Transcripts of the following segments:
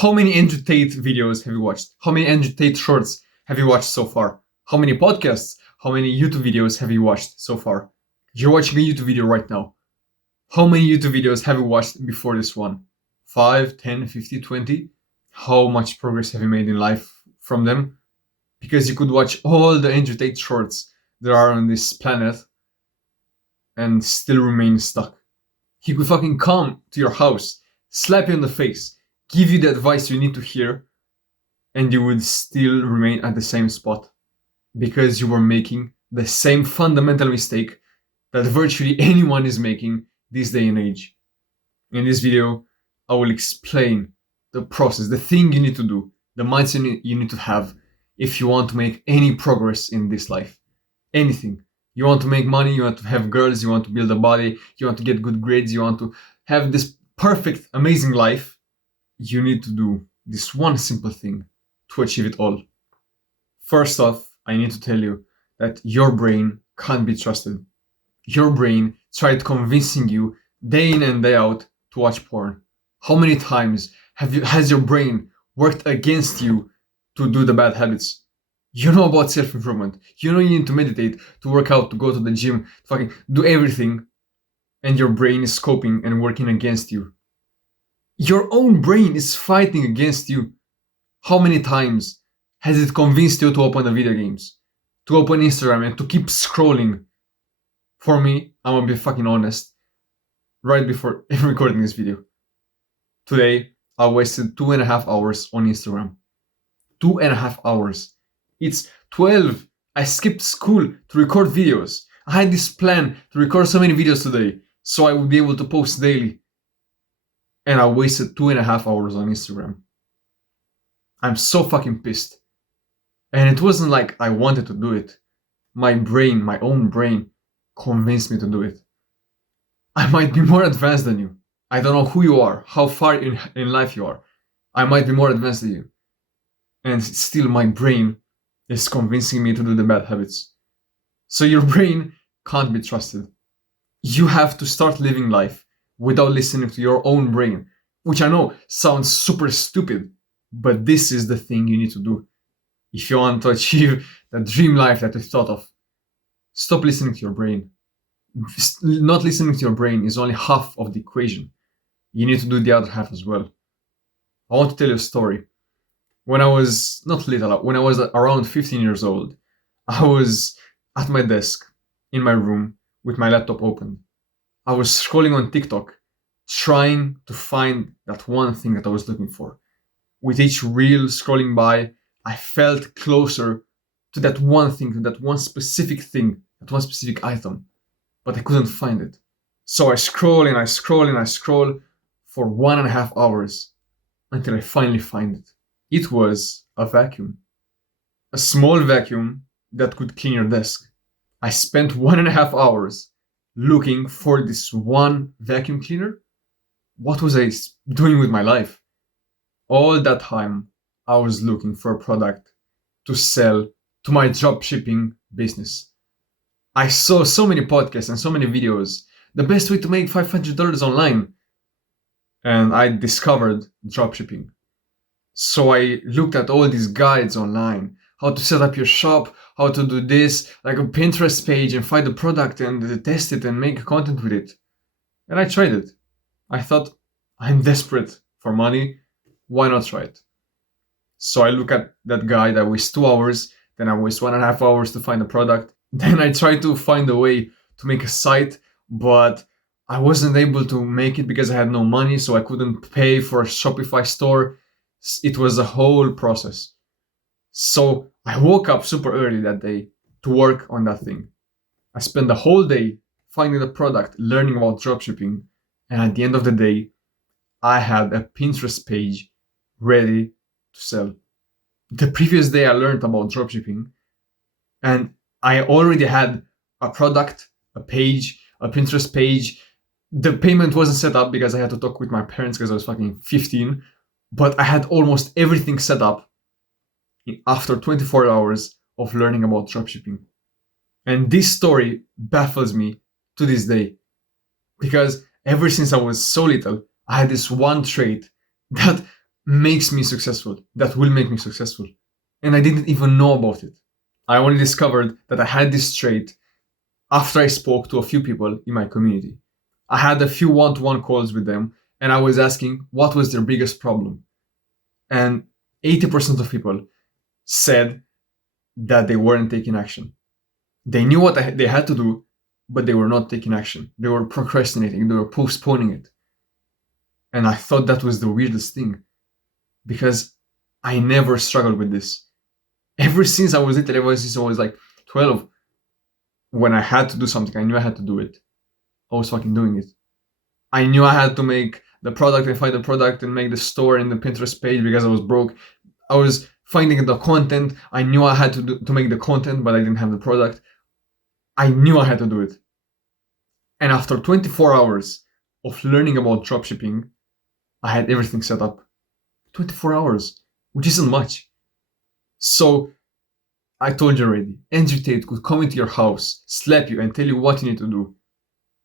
How many Andrew Tate videos have you watched? How many Andrew Tate shorts have you watched so far? How many podcasts? How many YouTube videos have you watched so far? You're watching a YouTube video right now. How many YouTube videos have you watched before this one? 5, 10, 50, 20? How much progress have you made in life from them? Because you could watch all the Andrew Tate shorts that are on this planet and still remain stuck. He could fucking come to your house, slap you in the face, give you the advice you need to hear, and you would still remain at the same spot because you were making the same fundamental mistake that virtually anyone is making this day and age. In this video, I will explain the process, the thing you need to do, the mindset you need to have if you want to make any progress in this life. Anything. You want to make money, you want to have girls, you want to build a body, you want to get good grades, you want to have this perfect, amazing life, you need to do this one simple thing to achieve it all. First off, I need to tell you that your brain can't be trusted. Your brain tried convincing you day in and day out to watch porn. How many times has your brain worked against you to do the bad habits? You know about self-improvement. You know you need to meditate, to work out, to go to the gym, to fucking do everything. And your brain is coping and working against you. Your own brain is fighting against you. How many times has it convinced you to open the video games, to open Instagram and to keep scrolling? For me, I'm gonna be fucking honest, right before recording this video. Today, I wasted 2.5 hours on Instagram. 2.5 hours. It's 12. I skipped school to record videos. I had this plan to record so many videos today, so I would be able to post daily. And I wasted 2.5 hours on Instagram. I'm so fucking pissed. And it wasn't like I wanted to do it. My brain, my own brain, convinced me to do it. I might be more advanced than you. I don't know who you are, how far in life you are. I might be more advanced than you. And still my brain is convincing me to do the bad habits. So your brain can't be trusted. You have to start living life without listening to your own brain, which I know sounds super stupid, but this is the thing you need to do if you want to achieve the dream life that you thought of. Stop listening to your brain. Not listening to your brain is only half of the equation. You need to do the other half as well. I want to tell you a story. When I was when I was around 15 years old, I was at my desk in my room with my laptop open. I was scrolling on TikTok, trying to find that one thing that I was looking for. With each reel scrolling by, I felt closer to that one thing, to that one specific thing, that one specific item, but I couldn't find it. So I scroll and I scroll and I scroll for 1.5 hours until I finally find it. It was a vacuum. A small vacuum that could clean your desk. I spent 1.5 hours looking for this one vacuum cleaner. What was I doing with my life? All that time, I was looking for a product to sell to my dropshipping business. I saw so many podcasts and so many videos. The best way to make $500 online. And I discovered dropshipping. So I looked at all these guides online, how to set up your shop, how to do this, like a Pinterest page and find the product and test it and make content with it. And I tried it. I thought, I'm desperate for money. Why not try it? So I look at that guide. I waste 2 hours. Then I waste 1.5 hours to find the product. Then I try to find a way to make a site, but I wasn't able to make it because I had no money. So I couldn't pay for a Shopify store. It was a whole process. So I woke up super early that day to work on that thing. I spent the whole day finding the product, learning about dropshipping, and at the end of the day, I had a Pinterest page ready to sell. The previous day I learned about dropshipping, and I already had a product, a page, a Pinterest page. The payment wasn't set up because I had to talk with my parents because I was fucking 15. But I had almost everything set up after 24 hours of learning about dropshipping. And this story baffles me to this day. Because ever since I was so little, I had this one trait that makes me successful, that will make me successful. And I didn't even know about it. I only discovered that I had this trait after I spoke to a few people in my community. I had a few one-to-one calls with them, and I was asking what was their biggest problem. And 80% of people said that they weren't taking action. They knew what they had to do, but they were not taking action. They were procrastinating, they were postponing it. And I thought that was the weirdest thing, because I never struggled with this. Ever since I was little, ever since I was like 12, when I had to do something, I knew I had to do it. I was fucking doing it. I knew I had to make the product and find the product and make the store in the Pinterest page because I was broke. I was finding the content. I knew I had to make the content, but I didn't have the product. I knew I had to do it. And after 24 hours of learning about dropshipping, I had everything set up. 24 hours, which isn't much. So I told you already, Andrew Tate could come into your house, slap you, and tell you what you need to do.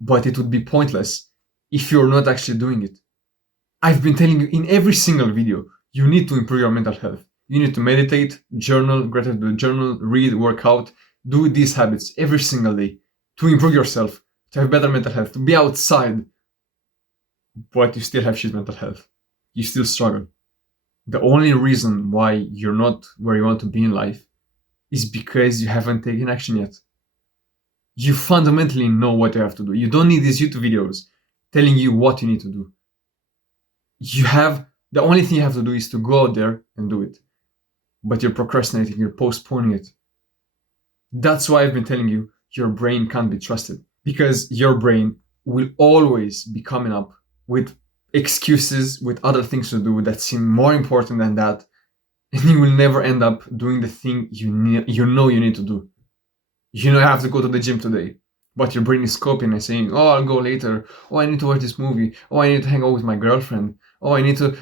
But it would be pointless if you're not actually doing it. I've been telling you in every single video, you need to improve your mental health. You need to meditate, journal, gratitude journal, read, work out, do these habits every single day to improve yourself, to have better mental health, to be outside. But you still have shit mental health. You still struggle. The only reason why you're not where you want to be in life is because you haven't taken action yet. You fundamentally know what you have to do. You don't need these YouTube videos telling you what you need to do. The only thing you have to do is to go out there and do it. But you're procrastinating, you're postponing it. That's why I've been telling you your brain can't be trusted, because your brain will always be coming up with excuses, with other things to do that seem more important than that, and you will never end up doing the thing you know you need to do. You know you have to go to the gym today, but your brain is coping and saying, oh, I'll go later. Oh, I need to watch this movie. Oh, I need to hang out with my girlfriend. Oh, I need to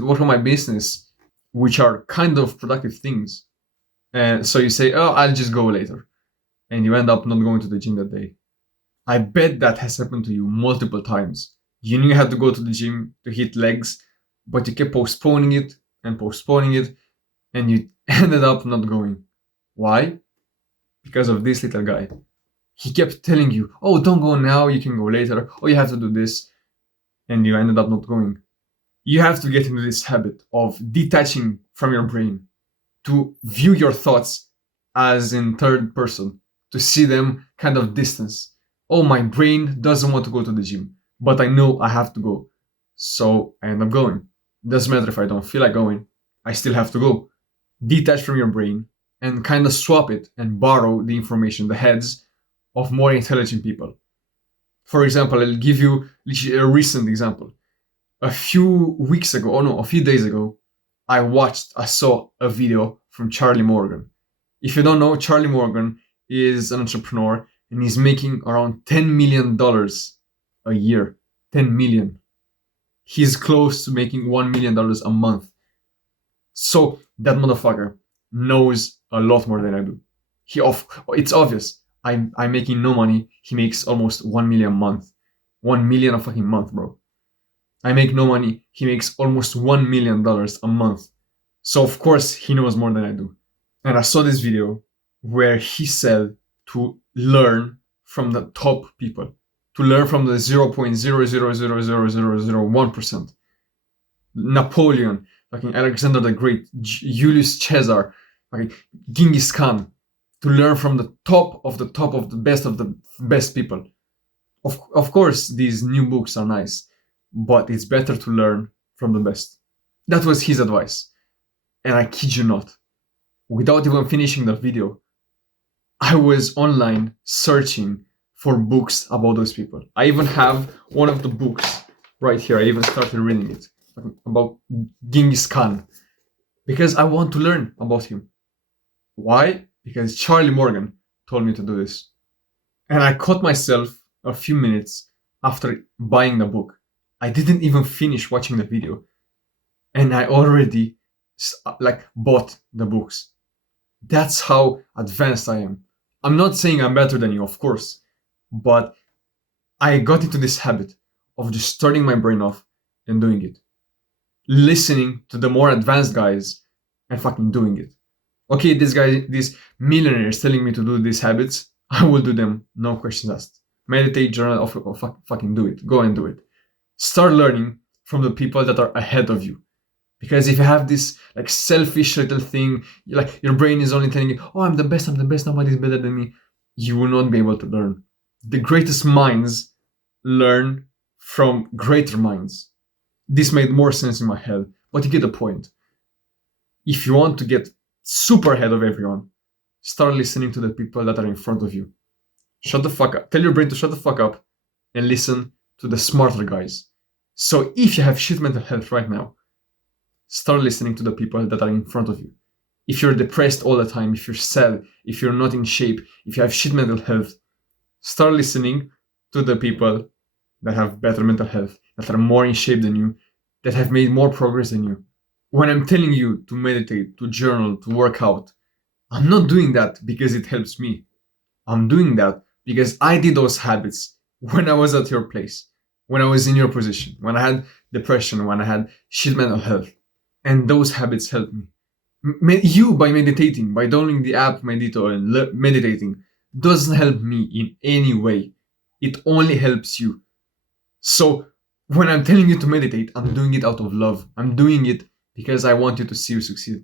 work on my business, which are kind of productive things. And so you say, oh, I'll just go later. And you end up not going to the gym that day. I bet that has happened to you multiple times. You knew you had to go to the gym to hit legs, but you kept postponing it, and you ended up not going. Why? Because of this little guy. He kept telling you, oh, don't go now, you can go later. Oh, you have to do this. And you ended up not going. You have to get into this habit of detaching from your brain, to view your thoughts as in third person, to see them kind of distance. Oh, my brain doesn't want to go to the gym, but I know I have to go. So I end up going. Doesn't matter if I don't feel like going, I still have to go. Detach from your brain and kind of swap it and borrow the information, the heads of more intelligent people. For example, I'll give you a recent example. A few days ago, I saw a video from Charlie Morgan. If you don't know, Charlie Morgan is an entrepreneur and he's making around $10 million a year. 10 million. He's close to making $1 million a month. So that motherfucker knows a lot more than I do. It's obvious. I'm making no money. He makes almost 1 million a month. 1 million a fucking month, bro. I make no money. He makes almost $1 million a month. So of course he knows more than I do. And I saw this video where he said to learn from the top people, to learn from the 0.0000001%. Napoleon, fucking Alexander the Great, Julius Caesar, fucking Genghis Khan, to learn from the top of the best people. Of course, these new books are nice, but it's better to learn from the best. That was his advice. And I kid you not, without even finishing the video, I was online searching for books about those people. I even have one of the books right here. I even started reading it about Genghis Khan because I want to learn about him. Why? Because Charlie Morgan told me to do this. And I caught myself a few minutes after buying the book. I didn't even finish watching the video. And I already bought the books. That's how advanced I am. I'm not saying I'm better than you, of course, but I got into this habit of just turning my brain off and doing it. listening to the more advanced guys and fucking doing it. Okay, this millionaire is telling me to do these habits. I will do them, no questions asked. Meditate, journal, fucking do it. Go and do it. Start learning from the people that are ahead of you. Because if you have this like selfish little thing, like your brain is only telling you, oh, I'm the best, nobody's better than me, you will not be able to learn. The greatest minds learn from greater minds. This made more sense in my head, but you get the point. If you want to get super ahead of everyone, start listening to the people that are in front of you. Shut the fuck up. Tell your brain to shut the fuck up and listen to the smarter guys. So if you have shit mental health right now, start listening to the people that are in front of you. If you're depressed all the time, if you're sad, if you're not in shape, if you have shit mental health, start listening to the people that have better mental health, that are more in shape than you, that have made more progress than you. When I'm telling you to meditate, to journal, to work out, I'm not doing that because it helps me. I'm doing that because I did those habits when I was at your place, when I was in your position, when I had depression, when I had shit mental health. And those habits helped me. You, by meditating, by downloading the app Medito and meditating, doesn't help me in any way. It only helps you. So when I'm telling you to meditate, I'm doing it out of love. I'm doing it because I want you to see you succeed.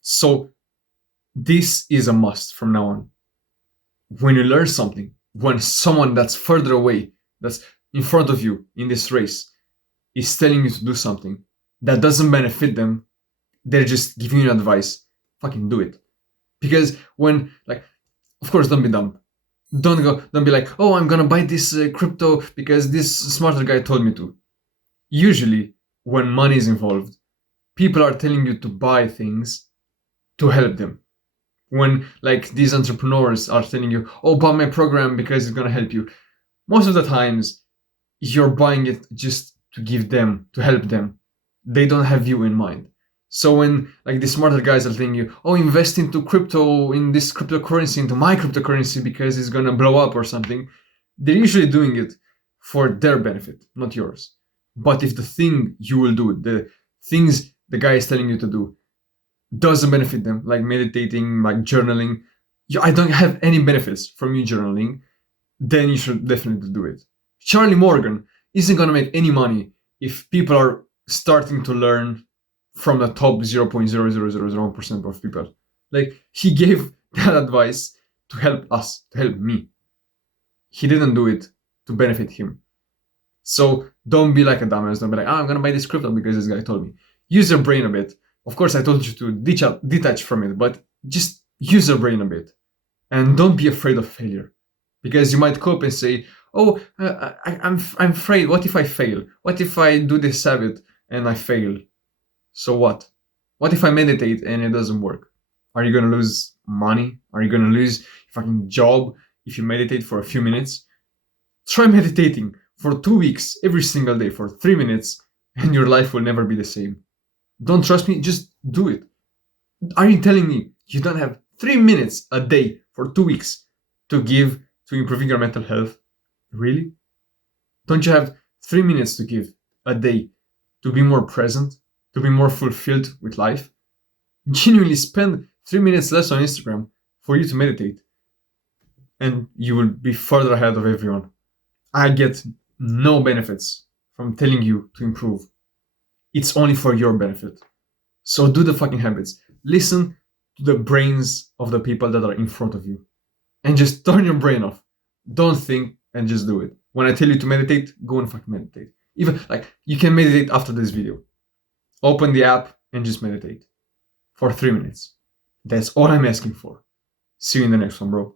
So this is a must from now on. When you learn something, when someone that's further away, that's in front of you in this race, is telling you to do something that doesn't benefit them, they're just giving you advice, fucking do it. Because when, like, of course, don't be dumb. Don't be like, oh, I'm gonna buy this crypto because this smarter guy told me to. Usually, when money is involved, people are telling you to buy things to help them. When, like, these entrepreneurs are telling you, oh, buy my program because it's gonna help you. Most of the times, you're buying it just to give them, to help them. They don't have you in mind. So when like the smarter guys are telling you, oh, invest into crypto, in this cryptocurrency, into my cryptocurrency because it's gonna blow up or something, they're usually doing it for their benefit, not yours. But if the thing you will do, the things the guy is telling you to do, doesn't benefit them, like meditating, like journaling, I don't have any benefits from you journaling, then you should definitely do it. Charlie Morgan isn't gonna make any money if people are starting to learn from the top 0.0000% of people. Like, he gave that advice to help us, to help me. He didn't do it to benefit him. So don't be like a dumbass. Don't be like, I'm gonna buy this crypto because this guy told me. Use your brain a bit. Of course, I told you to detach from it, but just use your brain a bit. And don't be afraid of failure. Because you might cope and say, oh, I'm afraid. What if I fail? What if I do this habit and I fail? So what? What if I meditate and it doesn't work? Are you going to lose money? Are you going to lose your fucking job if you meditate for a few minutes? Try meditating for 2 weeks, every single day for 3 minutes, and your life will never be the same. Don't trust me? Just do it. Are you telling me you don't have 3 minutes a day for 2 weeks to give to improving your mental health? Really? Don't you have 3 minutes to give a day to be more present, to be more fulfilled with life? Genuinely spend 3 minutes less on Instagram for you to meditate, and you will be further ahead of everyone. I get no benefits from telling you to improve. It's only for your benefit. So do the fucking habits. Listen to the brains of the people that are in front of you. And just turn your brain off. Don't think and just do it. When I tell you to meditate, go and fucking meditate. Even like you can meditate after this video. Open the app and just meditate for 3 minutes. That's all I'm asking for. See you in the next one, bro.